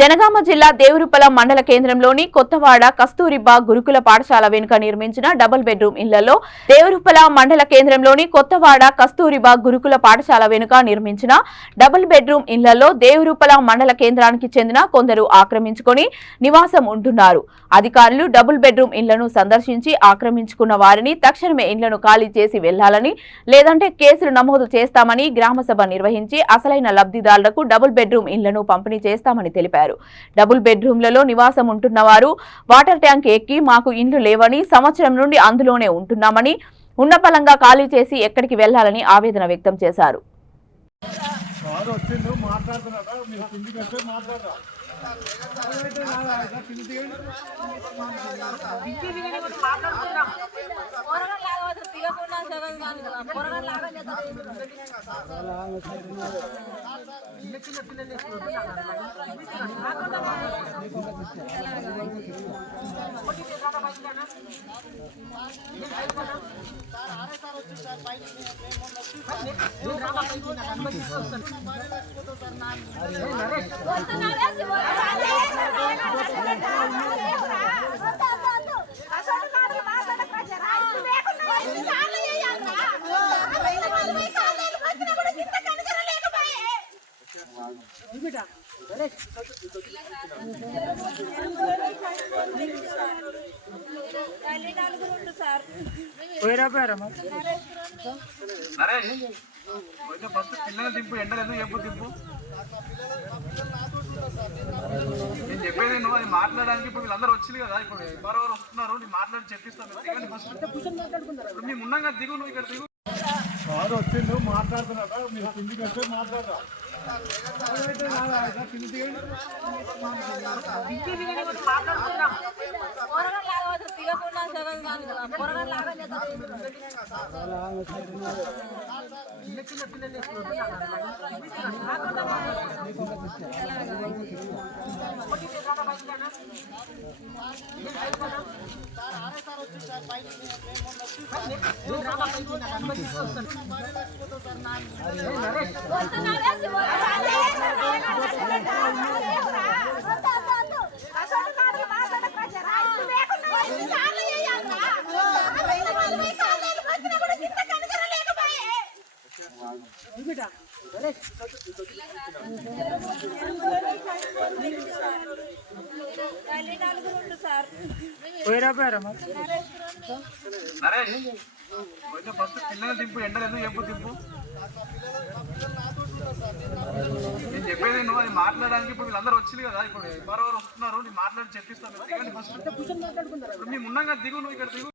జనగామ జిల్లా దేవరుపల్లం మండల కేంద్రంలోని కొత్తవాడ కస్తూరిబా గురుకుల పాఠశాల వెనుక నిర్మించిన డబుల్ బెడ్రూమ్ ఇళ్లలో దేవరుపల్లం మండల కేంద్రంలోని కొత్తవాడ కస్తూరిబా గురుకుల పాఠశాల వెనుక నిర్మించిన డబుల్ బెడ్రూమ్ ఇళ్లలో దేవరుపల్లం మండల కేంద్రానికి చెందిన కొందరు ఆక్రమించుకొని నివాసం ఉంటున్నారు. అధికారులు డబుల్ బెడ్రూమ్ ఇళ్లను సందర్శించి ఆక్రమించుకున్న వారిని తక్షణమే ఇళ్లను ఖాళీ చేసి వెళ్లాలని, లేదంటే కేసులు నమోదు చేస్తామని గ్రామసభ నిర్వహించి అసలైన లబ్ధిదారులకు డబుల్ బెడ్రూమ్ ఇళ్లను పంపిణీ చేస్తామని తెలిపారు. డబుల్ బెడ్రూమ్లలో నివాసం ఉంటున్న వారు వాటర్ ట్యాంక్ ఎక్కి మాకు ఇండ్లు లేవని, సంవత్సరం నుండి అందులోనే ఉంటున్నామని, ఉన్న పలంగా ఖాళీ చేసి ఎక్కడికి వెళ్లాలని ఆవేదన వ్యక్తం చేశారు. పిల్లలు దింపు ఎండలేదు ఎప్పుడు దింపు నేను చెప్పేది నువ్వు అది మాట్లాడడానికి ఇప్పుడు వీళ్ళందరూ వచ్చింది కదా. ఇప్పుడు ఎవరెవరు వస్తున్నారు నేను మాట్లాడి చెప్పిస్తాను. ఇప్పుడు మేము ఉన్నాం కదా, దిగు, నువ్వు ఇక్కడ దిగు. సార్ వచ్చిండు మాట్లాడుతున్నారా, మీరు కిందికి వస్తే మాట్లాడరా. ఫస్ట్ పిల్లలు దింపు ఎండలేదు ఎప్పుడు దింపు నేను చెప్పేది నువ్వు అది మాట్లాడడానికి ఇప్పుడు వీళ్ళందరూ వచ్చింది కదా. ఇప్పుడు ఎవరెవరు వస్తున్నారు నేను మాట్లాడి చెప్పిస్తాను. ఫస్ట్ ఇప్పుడు మేము ఉన్నాం కదా, దిగు, నువ్వు ఇక్కడ దిగు.